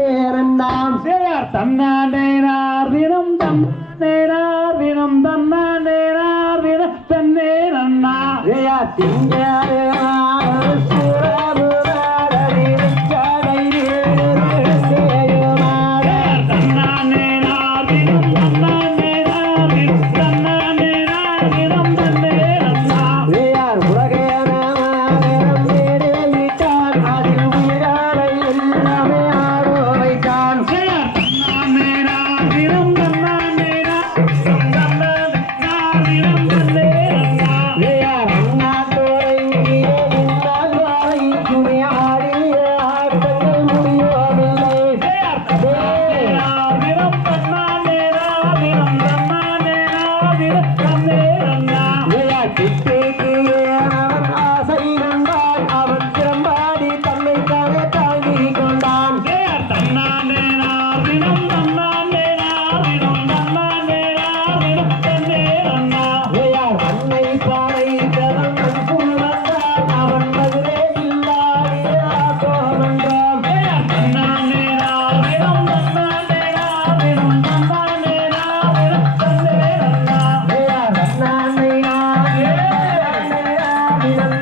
பேரன் நாம் சேயார் தன்னாண்டேனார் தினம் தன்னார் தினம் தன்னாண்டேனார் தினம் தன்னே நன்னா. சேயார் திங்காரே தன்னாண்டே நார் தினம் தன்னாண்டே நார் தினம் தன்னாண்டே நார் தினம் தன்னே தன்னா I'm